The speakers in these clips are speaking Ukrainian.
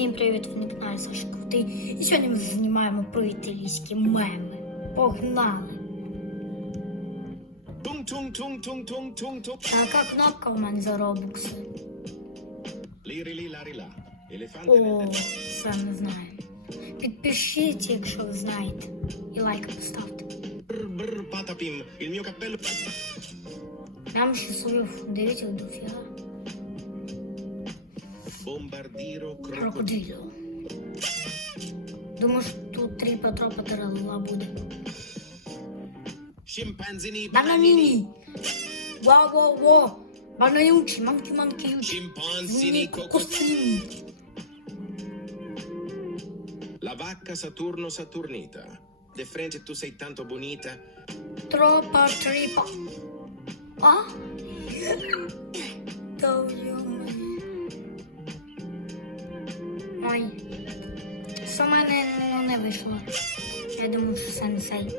Всім привіт, ви на каналі Саша Крутий. І сьогодні ми знімаємо про італійські меми. Погнали! Tung tung tung tung tung tung tung. Така кнопка у мене за робукси. Liri li lari la. Elefante О, nel deserto. все не знаю. Підпишіть, якщо ви знаєте. І лайк поставте. Brr, brr, patapim, il mio cappello. Нам ще слів дивіться дофіга. Bombardiro crocodilo. Крокодило. Думаю, що тут три Петро Петрелила буде. Scimpanzini Бананіні! Во-во-во! Бананючі, манки манки Scimpanzini cocos. кокосині. La vacca Saturno Saturnita. De frente tu sei tanto bonita. Тропа тріпа. А? Та Вийшло. Я думаю, що сенсей.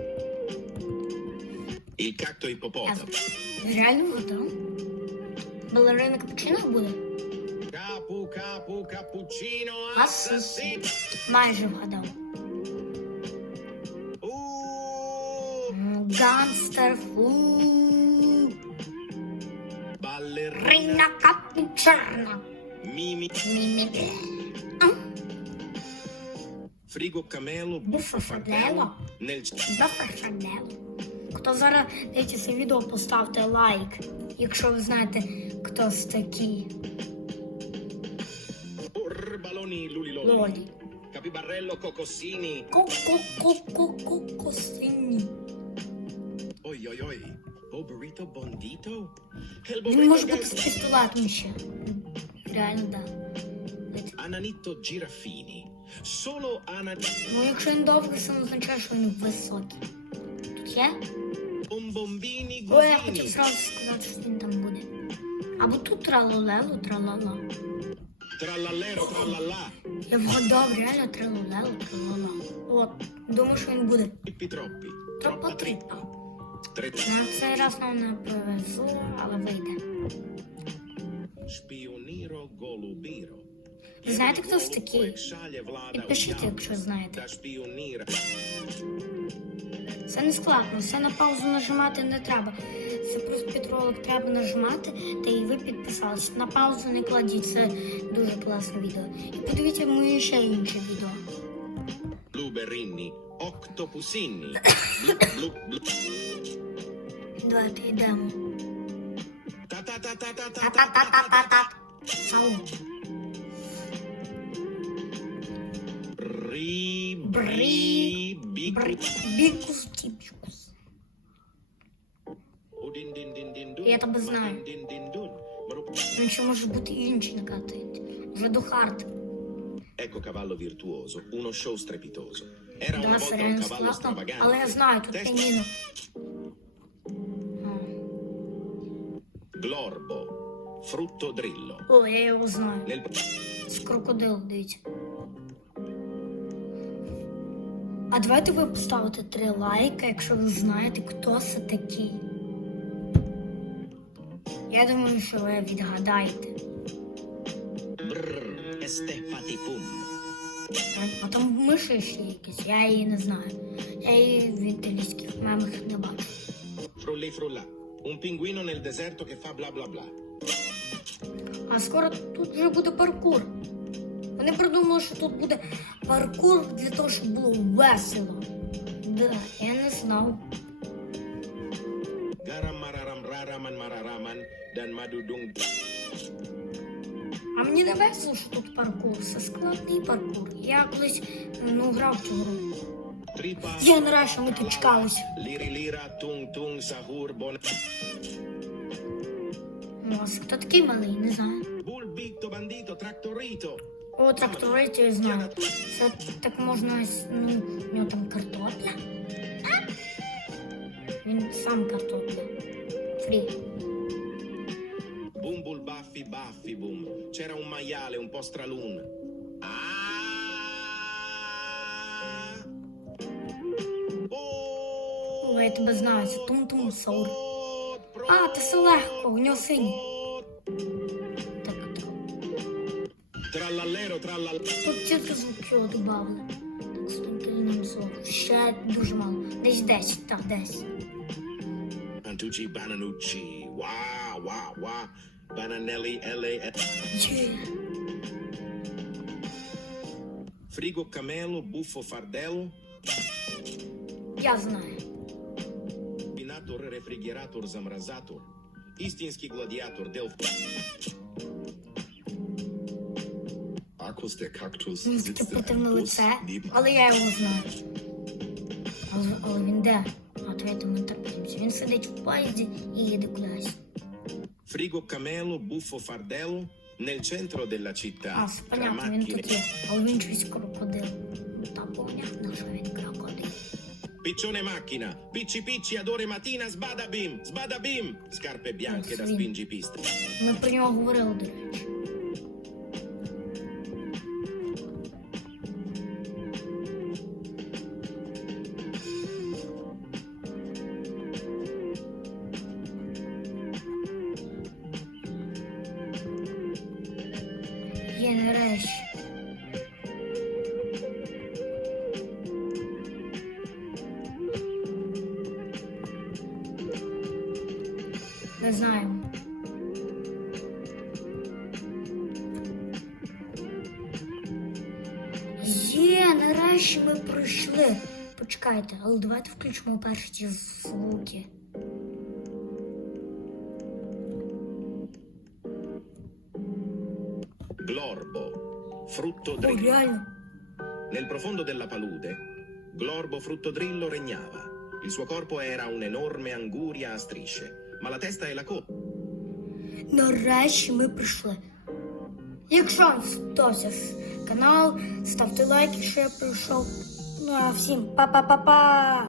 Il cacto Я ippopotamo. реально вгадав? Балерина капучино буде? Capu capu cappuccino Асасин. Майже вгадав. Ганстер фу. ballerina. Рина капучерна. Mimi. Мімі. Frigo camelo. Buffa fadello. Nel Дофа Шанел. Хто зараз дивиться це відео, поставте лайк, якщо ви знаєте, хто з такі baloni luliloli. лолі. Ко-ко-ко-ко-ко-сині. Oi oi oi. Oh burrito Він може бути з пістолетом ще. Реально, так. Да. Ananito giraffini. Solo ananito. Ну, якщо він довгий, це не означає, що він високий. Тут є? Bombombini Ой, я хотів зразу сказати, що він там буде. Або тут тралолело, тралала. Trallallero trallallà. Я вгадав, реально тралолело, тралала. От, думаю, що він буде. Trippi troppi. Тропа Troppa тріпа. На цей раз нам не повезло, але вийде. Spioniro golubiro. Ви знаєте, хто ж такий? Підпишіть, якщо знаєте. Це не складно, все на паузу нажимати не треба. Це просто підролик треба нажимати, та і ви підписалися. На паузу не кладіть, це дуже класне відео. І подивіться моє ще інше відео. Blu blu. Давайте йдемо. Та-та-та-та-та-та-та. Бри, Бри, Бр... Бікус Я тебе знаю. Він ще може бути і інший накатують. Вже до. Ecco cavallo virtuoso, uno show strepitoso. Era una Да, volta un cavallo stravagante. але я знаю, тут піаніно. Glorbo, frutto drillo. О, я його знаю. Nel З крокодил, дивіться. А давайте ви поставите три лайка, якщо ви знаєте, хто це такий. Я думаю, що ви відгадаєте. А там миші ще якісь, я її не знаю. Я її в італійських мемах не бачу. Frulli frulla, un pinguino nel deserto che fa bla bla bla. А скоро тут вже буде паркур. Вони придумали, що тут буде паркур для того, щоб було весело. Да, я не знав. Garam mararam raraman mararaman dan madudung. А мені не весело, що тут паркур. Це складний паркур. Я колись ну, грав в цю гру. Tripa. Я нарешті ми тут чекалися. Liri lira tung tung sahur bon. Ось, хто такий малий, не знаю. Bulbito bandito. О, тракториті я знаю. Це так можна, ну, у нього там картопля. Він сам картопля. Фрі. Bum bul baffi baffi bum. C'era un maiale un po' stralun. Ah! О, я тебе знаю, це Тум-Тум Саур. А, це все легко, у нього синій. prot. Так, так. Trallallero tra la... Тут тільки звуки додали. Так, стінкельним звуком. Ще дуже мало. Десь 10, так, 10. Antucci Bananucci. Wow, wow, wow. Bananelli L.A. Є. Frigo Camelo, Buffo Fardello. Я знаю. Binator Refrigerator Zamrazator. Istinski Gladiator del... Markus, der Kaktus, sitzt in einem Bus neben але я його знаю. Але, але він де? А давайте ми так подивимося. Він сидить в поїзді і їде кудись. Frigo Camelo, Buffo Fardello. Nel centro della città. А, все tra понятно, він macchine. тут є. Але він щось крокодил. Та понятно, що він крокодил. Piccione macchina, picci picci adore mattina, sbada bim, sbada bim, scarpe bianche da sì. spingipista. Ми про нього говорили, до речі. Є нарешті. Не знаю. Є, нарешті ми пройшли. Почекайте, але давайте включимо перші ті звуки. Glorbo, frutto О, drillo. реально. Nel profondo della palude, Glorbo frutto drillo regnava. Il suo corpo era un'enorme anguria a strisce, ma la testa e la coda Нарешті ми прийшли. Якщо вам сподобався канал, ставте лайк, якщо я прийшов. Ну а всім па-па-па-па!